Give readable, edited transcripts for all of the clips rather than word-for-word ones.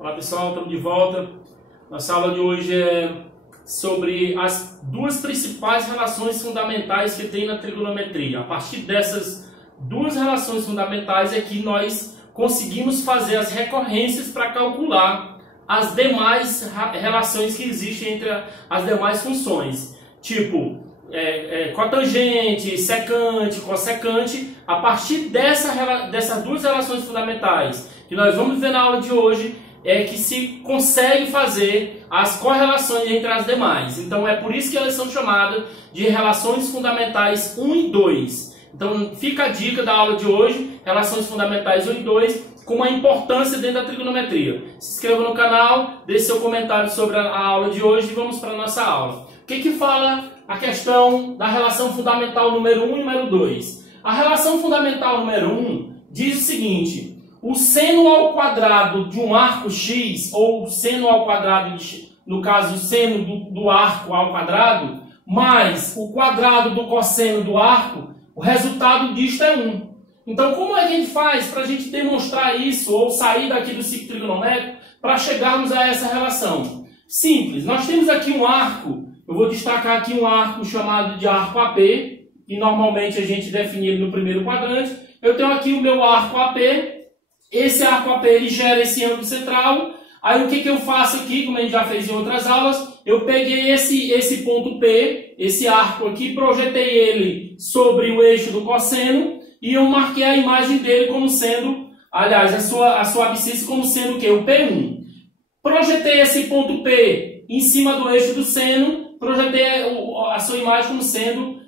Olá pessoal, estamos de volta. Nossa aula de hoje é sobre as duas principais relações fundamentais que tem na trigonometria. A partir dessas duas relações fundamentais é que nós conseguimos fazer as recorrências para calcular as demais relações que existem entre as demais funções. Tipo, cotangente, secante, cossecante. A partir dessas duas relações fundamentais que nós vamos ver na aula de hoje, é que se consegue fazer as correlações entre as demais. Então é por isso que elas são chamadas de relações fundamentais 1 e 2. Então fica a dica da aula de hoje, relações fundamentais 1 e 2, com uma importância dentro da trigonometria. Se inscreva no canal, deixe seu comentário sobre a aula de hoje e vamos para a nossa aula. O que fala a questão da relação fundamental número 1 e número 2? A relação fundamental número 1 diz o seguinte: o seno ao quadrado de um arco x, ou seno ao quadrado, no caso, o seno do arco ao quadrado, mais o quadrado do cosseno do arco, o resultado disto é 1. Então, como é que a gente faz para a gente demonstrar isso, ou sair daqui do ciclo trigonométrico, para chegarmos a essa relação? Simples, nós temos aqui um arco, eu vou destacar aqui um arco chamado de arco AP, que normalmente a gente define ele no primeiro quadrante. Eu tenho aqui o meu arco AP. Esse arco AP ele gera esse ângulo central. Aí o que eu faço aqui, como a gente já fez em outras aulas, eu peguei esse ponto P, esse arco aqui, projetei ele sobre o eixo do cosseno e eu marquei a imagem dele como sendo, aliás, a sua abscissa como sendo o quê? O P1. Projetei esse ponto P em cima do eixo do seno, projetei a sua imagem como sendo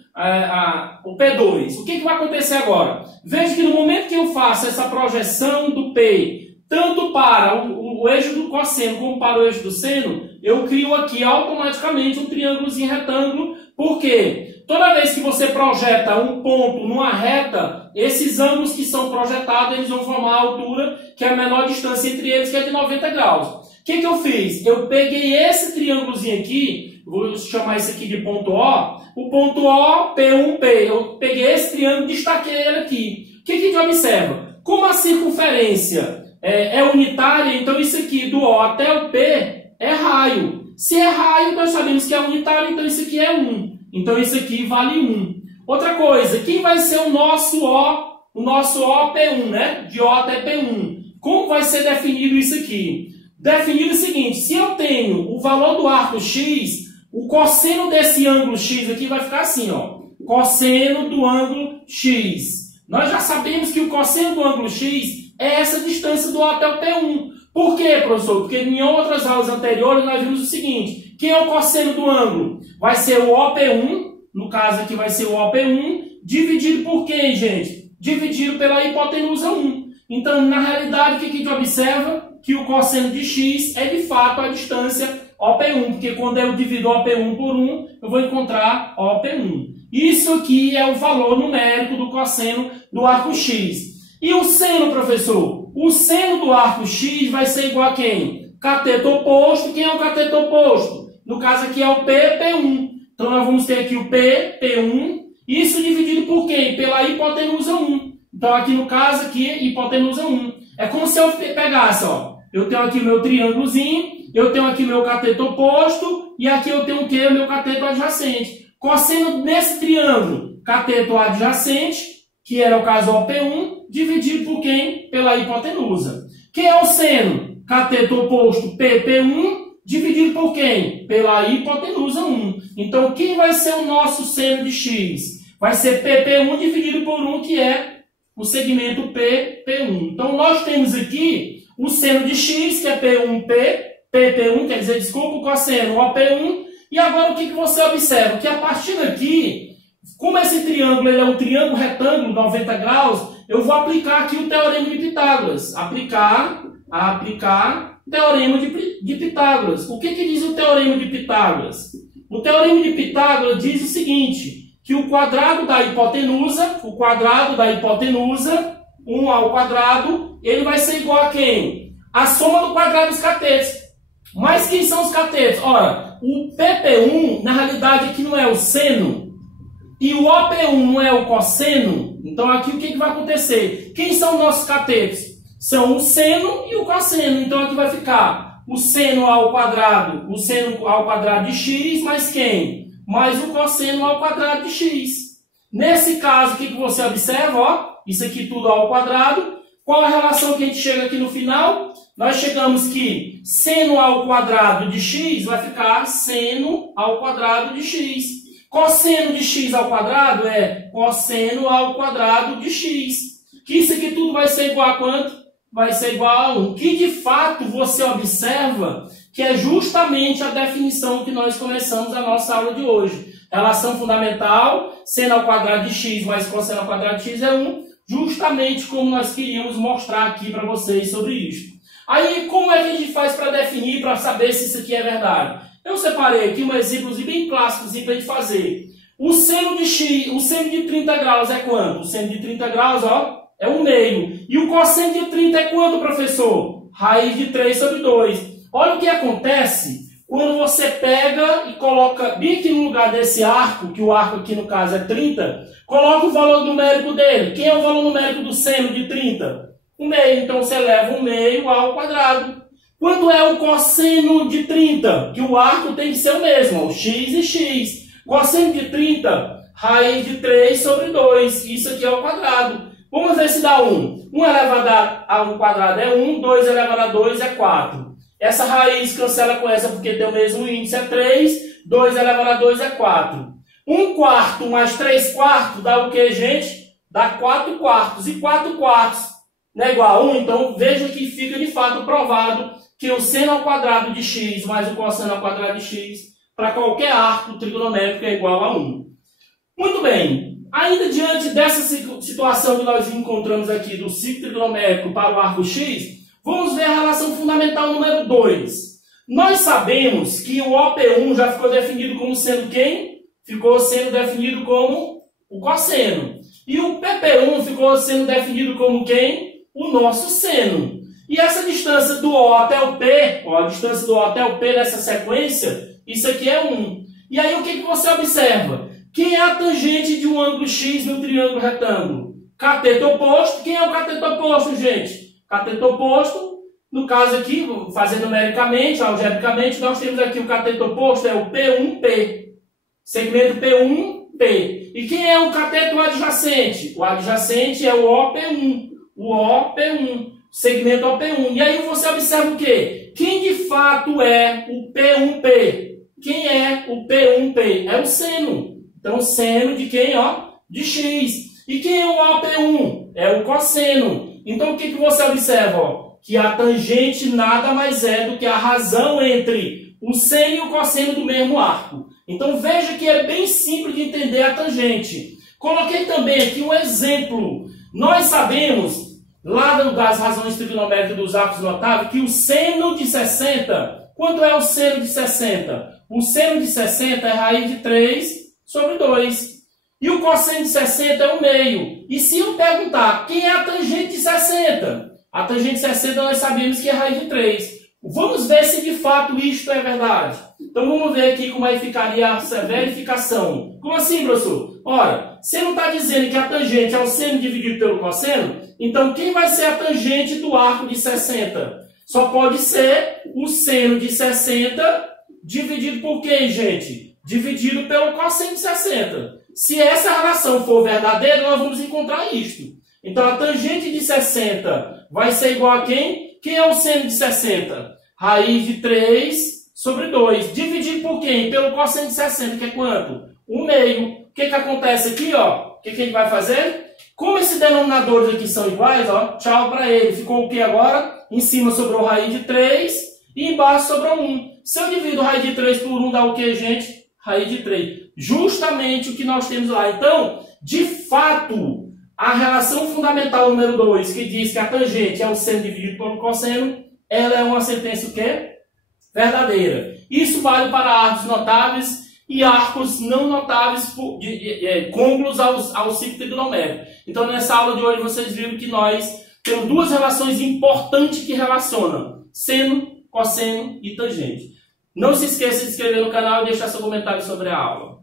o P2. O que vai acontecer agora? Veja que no momento que eu faço essa projeção do P, tanto para o eixo do cosseno como para o eixo do seno, eu crio aqui automaticamente um triângulozinho retângulo. Por quê? Toda vez que você projeta um ponto numa reta, esses ângulos que são projetados, eles vão formar a altura, que é a menor distância entre eles, que é de 90 graus. O que eu fiz? Eu peguei esse triângulozinho aqui, vou chamar isso aqui de ponto O. O ponto O, P1P. Eu peguei esse triângulo e destaquei ele aqui. O que a gente observa? Como a circunferência é unitária, então isso aqui do O até o P é raio. Se é raio, nós sabemos que é unitário, então isso aqui é 1. Então isso aqui vale 1. Outra coisa, quem vai ser o nosso O? O nosso O P1, né? De O até P1. Como vai ser definido isso aqui? Definido o seguinte: se eu tenho o valor do arco x, o cosseno desse ângulo x aqui vai ficar assim, ó. Cosseno do ângulo x. Nós já sabemos que o cosseno do ângulo x é essa distância do O até o P1. Por quê, professor? Porque em outras aulas anteriores nós vimos o seguinte: quem é o cosseno do ângulo? Vai ser o OP1, no caso aqui vai ser o OP1, dividido por quem, gente? Dividido pela hipotenusa 1. Então, na realidade, o que a gente observa? Que o cosseno de x é de fato a distância OP1, porque quando eu divido OP1 por 1, eu vou encontrar OP1. Isso aqui é o valor numérico do cosseno do arco x. E o seno, professor? O seno do arco x vai ser igual a quem? Cateto oposto. Quem é o cateto oposto? No caso aqui é o P, P1. Então nós vamos ter aqui o P, P1. Isso dividido por quem? Pela hipotenusa 1. Então aqui no caso, aqui, hipotenusa 1. É como se eu pegasse, ó. Eu tenho aqui o meu triângulozinho, eu tenho aqui o meu cateto oposto, e aqui eu tenho o quê? O meu cateto adjacente. Cosseno desse triângulo, cateto adjacente, que era o caso OP1, dividido por quem? Pela hipotenusa. Quem é o seno? Cateto oposto PP1, dividido por quem? Pela hipotenusa 1. Então, quem vai ser o nosso seno de x? Vai ser PP1 dividido por 1, que é o segmento PP1. Então, nós temos aqui o seno de x, que é P1P, PP1, quer dizer, desculpa, o cosseno OP1. E agora o que você observa? Que a partir daqui, como esse triângulo ele é um triângulo retângulo, 90 graus, eu vou aplicar aqui o teorema de Pitágoras. Aplicar teorema de Pitágoras. O que diz o teorema de Pitágoras? O teorema de Pitágoras diz o seguinte, que o quadrado da hipotenusa, 1 ao quadrado, ele vai ser igual a quem? A soma do quadrado dos catetos. Mas quem são os catetos? Ora, o PP1, na realidade, aqui não é o seno, e o OP1 não é o cosseno. Então, aqui o que vai acontecer? Quem são nossos catetos? são o seno e o cosseno. Então aqui vai ficar o seno ao quadrado de x mais quem? Mais o cosseno ao quadrado de x. Nesse caso, o que você observa? Ó, isso aqui tudo ao quadrado. Qual a relação que a gente chega aqui no final? Nós chegamos que seno ao quadrado de x vai ficar seno ao quadrado de x. Cosseno de x ao quadrado é cosseno ao quadrado de x. Que isso aqui tudo vai ser igual a quanto? Vai ser igual a 1. Que de fato você observa que é justamente a definição que nós começamos a nossa aula de hoje. Relação fundamental, seno ao quadrado de x mais cosseno ao quadrado de x é 1. Justamente como nós queríamos mostrar aqui para vocês sobre isso. Aí, como é que a gente faz para definir, para saber se isso aqui é verdade? Eu separei aqui um exemplo bem clássico para a gente fazer. O seno de x, o seno de 30 graus é quanto? O seno de 30 graus, ó, é 1/2. E o cosseno de 30 é quanto, professor? Raiz de 3 sobre 2. Olha o que acontece quando você pega e coloca bem aqui no lugar desse arco, que o arco aqui no caso é 30, coloca o valor numérico dele. Quem é o valor numérico do seno de 30? 1/2. Então você leva 1/2 ao quadrado. Quanto é o cosseno de 30? Que o arco tem que ser o mesmo, ó, x e x. Cosseno de 30, raiz de 3 sobre 2. Isso aqui é o quadrado. Vamos ver se dá 1. 1 elevado a 1 quadrado é 1, 2 elevado a 2 é 4. Essa raiz cancela com essa porque tem o mesmo índice, é 3. 2 elevado a 2 é 4. 1 quarto mais 3 quartos dá o que, gente? Dá 4 quartos. E 4 quartos não é igual a 1? Então veja que fica de fato provado que o seno ao quadrado de x mais o cosseno ao quadrado de x para qualquer arco trigonométrico é igual a 1. Muito bem. Ainda diante dessa situação que nós encontramos aqui do ciclo trigonométrico para o arco x, vamos ver a relação fundamental número 2. Nós sabemos que o OP1 já ficou definido como sendo quem? Ficou sendo definido como o cosseno. E o PP1 ficou sendo definido como quem? O nosso seno. E essa distância do O até o P, ó, a distância do O até o P nessa sequência, isso aqui é 1. E aí o que você observa? Quem é a tangente de um ângulo X no triângulo retângulo? Cateto oposto. Quem é o cateto oposto, gente? Cateto oposto, no caso aqui, fazendo numericamente, algebricamente, nós temos aqui o cateto oposto, é o P1P. Segmento P1P. E quem é o cateto adjacente? O adjacente é o OP1. O OP1. Segmento OP1. E aí você observa o quê? Quem de fato é o P1P? Quem é o P1P? É o seno. Então, seno de quem? Ó, de x. E quem é o OP1? É o cosseno. Então, o que você observa? Ó? Que a tangente nada mais é do que a razão entre o seno e o cosseno do mesmo arco. Então, veja que é bem simples de entender a tangente. Coloquei também aqui um exemplo. Nós sabemos, lá das razões trigonométricas dos arcos notáveis, que o seno de 60, quanto é o seno de 60? O seno de 60 é raiz de 3 sobre 2. E o cosseno de 60 é 1/2. E se eu perguntar, quem é a tangente de 60? A tangente de 60 nós sabemos que é raiz de 3. Vamos ver se de fato isto é verdade. Então vamos ver aqui como aí ficaria essa verificação. Como assim, professor? Ora, você não está dizendo que a tangente é o seno dividido pelo cosseno? Então quem vai ser a tangente do arco de 60? Só pode ser o seno de 60 dividido por quem, gente? Dividido pelo cosseno de 60. Se essa relação for verdadeira, nós vamos encontrar isto. Então a tangente de 60 vai ser igual a quem? Quem é o seno de 60? Raiz de 3 sobre 2. Dividido por quem? Pelo cosseno de 60, que é quanto? 1/2. O que acontece aqui, ó? O que a gente vai fazer? Como esses denominadores aqui são iguais, ó, tchau para ele. Ficou o que agora? Em cima sobrou raiz de 3 e embaixo sobrou 1. Se eu divido raiz de 3 por 1, dá o que, gente? Raiz de 3. Justamente o que nós temos lá. Então, de fato, a relação fundamental número 2, que diz que a tangente é o seno dividido pelo cosseno, ela é uma sentença o quê? Verdadeira. Isso vale para arcos notáveis e arcos não notáveis, côncavos ao ciclo trigonométrico. Então, nessa aula de hoje, vocês viram que nós temos duas relações importantes que relacionam seno, cosseno e tangente. Não se esqueça de se inscrever no canal e deixar seu comentário sobre a aula.